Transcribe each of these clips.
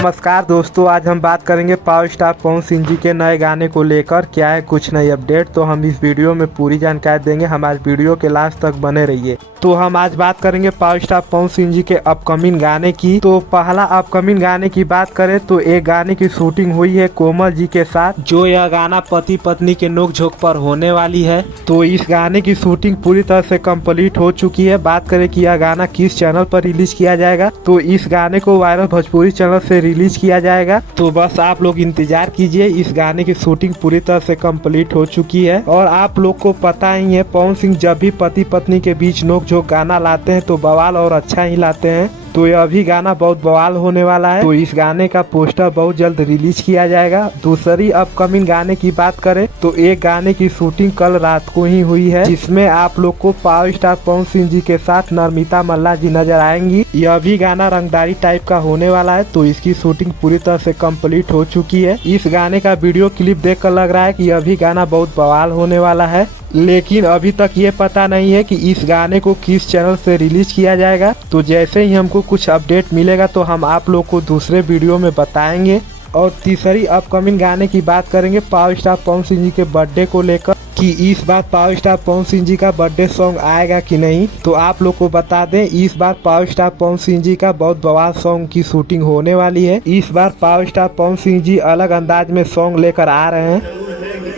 नमस्कार दोस्तों, आज हम बात करेंगे पावर स्टार पवन सिंह जी के नए गाने को लेकर क्या है कुछ नई अपडेट। तो हम इस वीडियो में पूरी जानकारी देंगे, हमारे वीडियो के लास्ट तक बने रहिए। तो हम आज बात करेंगे पावर स्टार पवन सिंह जी के अपकमिंग गाने की। तो पहला अपकमिंग गाने की बात करें तो एक गाने की शूटिंग हुई है कोमल जी के साथ, जो यह गाना पति पत्नी के नोकझोंक पर होने वाली है। तो इस गाने की शूटिंग पूरी तरह से कंप्लीट हो चुकी है। बात करें कि यह गाना किस चैनल पर रिलीज किया जाएगा, तो इस गाने को वायरल भोजपुरी चैनल से रिलीज किया जाएगा। तो बस आप लोग इंतजार कीजिए, इस गाने की शूटिंग पूरी तरह से कंप्लीट हो चुकी है। और आप लोग को पता ही है, पवन सिंह जब भी पति पत्नी के बीच नोकझोंक गाना लाते हैं तो बवाल और अच्छा ही लाते हैं। तो यह भी गाना बहुत बवाल होने वाला है। तो इस गाने का पोस्टर बहुत जल्द रिलीज किया जाएगा। दूसरी अपकमिंग गाने की बात करें तो एक गाने की शूटिंग कल रात को ही हुई है, जिसमें आप लोग को पावर स्टार पवन सिंह जी के साथ नर्मिता मल्ला जी नजर आएंगी। यह भी गाना रंगदारी टाइप का होने वाला है। तो इसकी शूटिंग पूरी तरह से कंप्लीट हो चुकी है। इस गाने का वीडियो क्लिप देख कर लग रहा है कि यह भी गाना बहुत बवाल होने वाला है, लेकिन अभी तक ये पता नहीं है कि इस गाने को किस चैनल से रिलीज किया जाएगा। तो जैसे ही हमको कुछ अपडेट मिलेगा तो हम आप लोग को दूसरे वीडियो में बताएंगे। और तीसरी अपकमिंग गाने की बात करेंगे पावर स्टार पवन सिंह जी के बर्थडे को लेकर कि इस बार पावर स्टार पवन सिंह जी का बर्थडे सॉन्ग आएगा कि नहीं। तो आप लोग को बता दें, इस बार पावर स्टार पवन सिंह जी का बहुत बवाल सॉन्ग की शूटिंग होने वाली है। इस बार पावर स्टार पवन सिंह जी अलग अंदाज में सॉन्ग लेकर आ रहे हैं।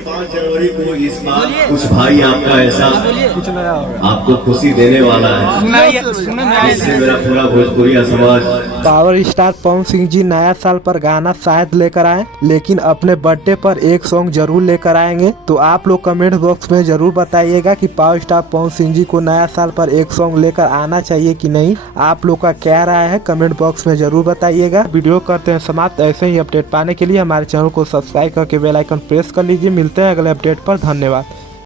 5 जनवरी को इस बार कुछ भाई आपका ऐसा आपको खुशी देने वाला है, इससे मेरा पूरा भोजपुरी समाज। पावर स्टार पवन सिंह जी नया साल पर गाना शायद लेकर आए, लेकिन अपने बर्थडे पर एक सॉन्ग जरूर लेकर आएंगे। तो आप लोग कमेंट बॉक्स में जरूर बताइएगा कि पावर स्टार पवन सिंह जी को नया साल पर एक सॉन्ग लेकर आना चाहिए कि नहीं। आप लोग का क्या राय है कमेंट बॉक्स में जरूर बताइएगा। वीडियो करते हैं समाप्त। ऐसे ही अपडेट पाने के लिए हमारे चैनल को सब्सक्राइब करके बेल आइकन प्रेस कर लीजिए। मिलते हैं अगले अपडेट पर। धन्यवाद।